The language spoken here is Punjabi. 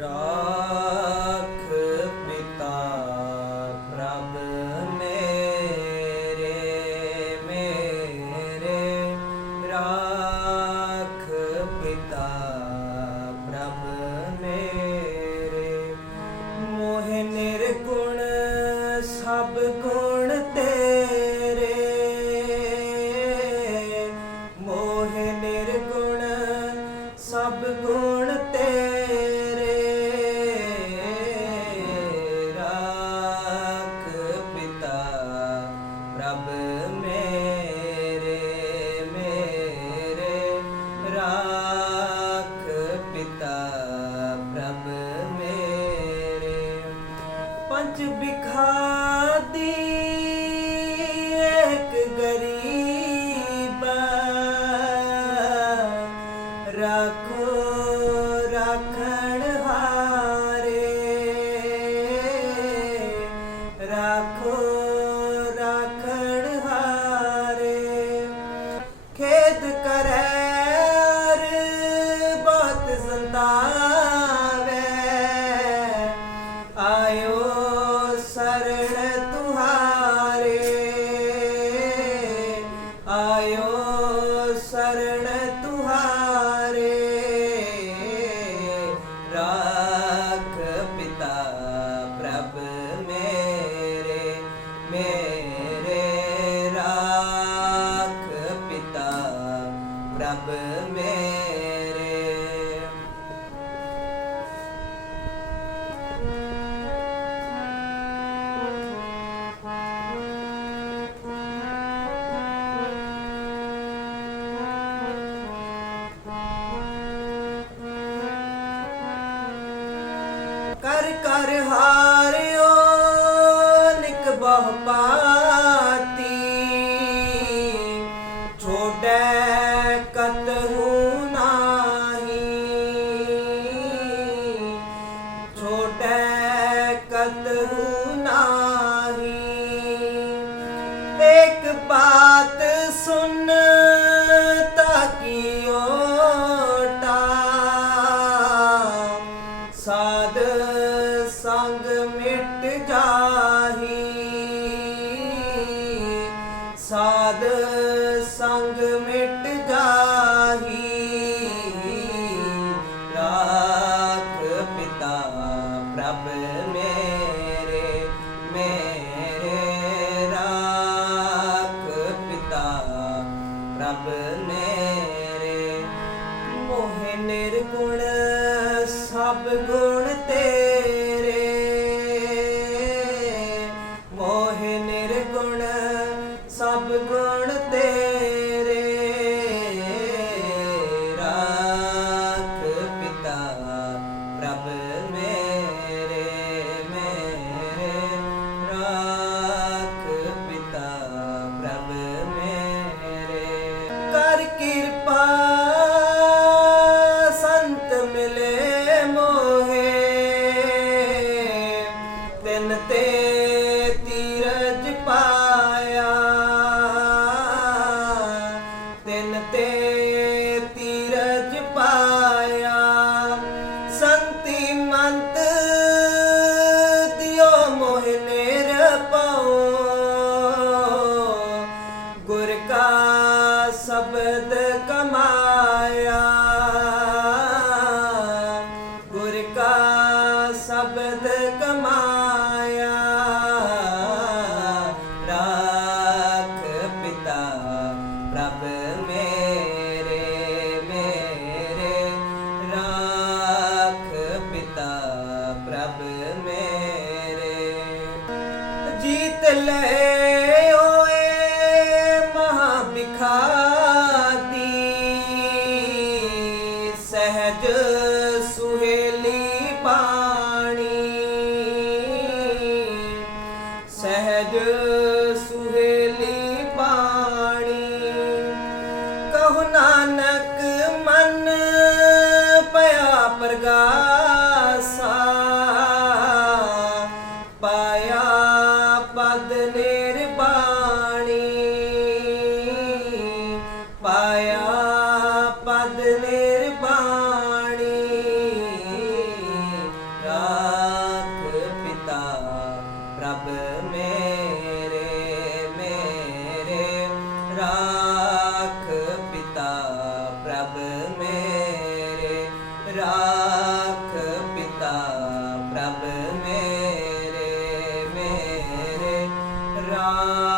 ਰਾਖ ਪਿਤਾ ਪ੍ਰਭ ਮੇਰੇ ਮੇਰੇ ਰਾਖ ਪਿਤਾ ਪ੍ਰਭ ਮੇਰੇ। ਮੋਹ ਨਿਰਗੁਣ ਸਭ ਗੁਣ ਤੇ ਕਰ ਹਾਰਿਓ ਨਿਕ ਬਹੁ ਪਾਤੀ। ਸਾਧ ਸੰਗ ਮਿਟ ਜਾਹੀ। ਰਾਖ ਪਿਤਾ ਪ੍ਰਭ ਮੇਰੇ ਮੇਰੇ ਰਾਖ ਪਿਤਾ ਪ੍ਰਭ ਮੇਰੇ। ਮੋਹ ਨਿਰਗੁਣ ਸਭ ਗੁਣ ਤੇਰੇ। ਮੋਹ ਨਿਰਗੁਣ ਸਭ ਪਿਤਾ ਪ੍ਰਭ ਮੇਰੇ ਮੇਰੇ ਰਾਖ ਪਿਤਾ। ਪ੍ਰਭ ਮੇਰੇ। ਜੀਤ ਲੈ ਓਏ ਮਹਾ ਬਿਖਾਤੀ ਸਹਿਜ ਸੁਹੇਲੀ ਪਾ ਨਾਨਕ ਮਨ ਪਿਆ ਪਰਗਾਸਾ ਪਾਇਆ ਪਦ 呀